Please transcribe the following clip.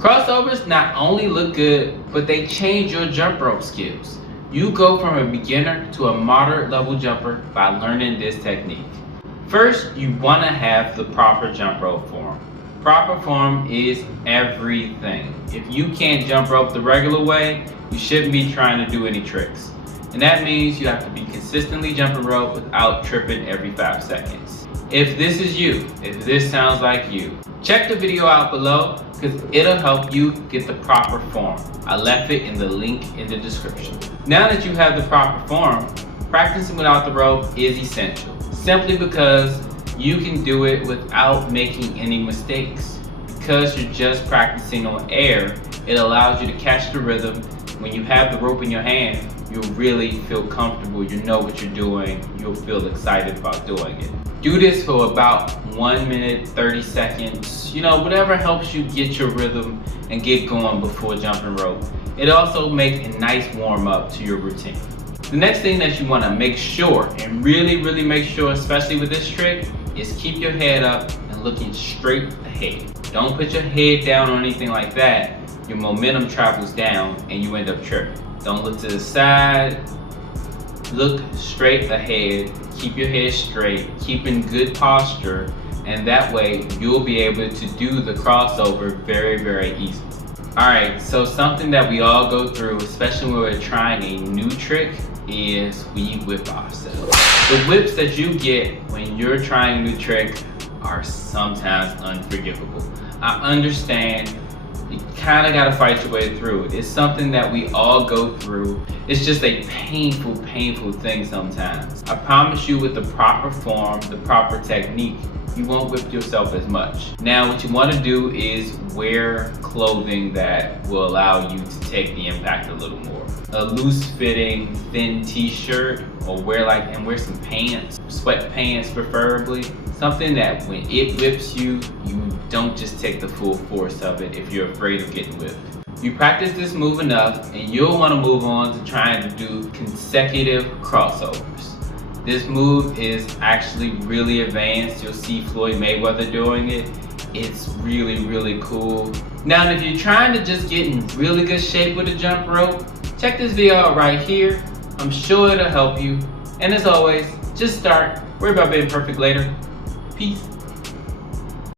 Crossovers not only look good, but they change your jump rope skills. You go from a beginner to a moderate level jumper by learning this technique. First, you want to have the proper jump rope form. Proper form is everything. If you can't jump rope the regular way, you shouldn't be trying to do any tricks. And that means you have to be consistently jumping rope without tripping every 5 seconds. If this is you, if this sounds like you, check the video out below because it'll help you get the proper form. I left it in the link in the description. Now that you have the proper form, practicing without the rope is essential, simply because you can do it without making any mistakes. Because you're just practicing on air, it allows you to catch the rhythm. When you have the rope in your hand, you'll really feel comfortable, you know what you're doing, you'll feel excited about doing it. Do this for about 1 minute, 30 seconds, whatever helps you get your rhythm and get going before jumping rope. It also makes a nice warm up to your routine. The next thing that you want to make sure, and really make sure, especially with this trick, is keep your head up and looking straight ahead. Don't put your head down or anything like that. Your momentum travels down and you end up tripping. Don't look to the side. Look straight ahead. Keep your head straight. Keep in good posture. And that way you'll be able to do the crossover very easily. Alright, so something that we all go through, especially when we're trying a new trick, is we whip ourselves. The whips that you get when you're trying a new trick are sometimes unforgivable. I understand. You kind of got to fight your way through it. It's something that we all go through. It's just a painful thing sometimes. I promise you, with the proper form, the proper technique, you won't whip yourself as much. Now, what you want to do is wear clothing that will allow you to take the impact a little more. A loose fitting, thin t-shirt, or wear some pants, sweat pants preferably. Something that when it whips you, you don't just take the full force of it if you're afraid of getting whipped. You practice this move enough and you'll want to move on to trying to do consecutive crossovers. This move is actually really advanced. You'll see Floyd Mayweather doing it. It's really cool. Now, if you're trying to just get in really good shape with a jump rope, check this video out right here. I'm sure it'll help you. And as always, just start. Worry about being perfect later. Peace.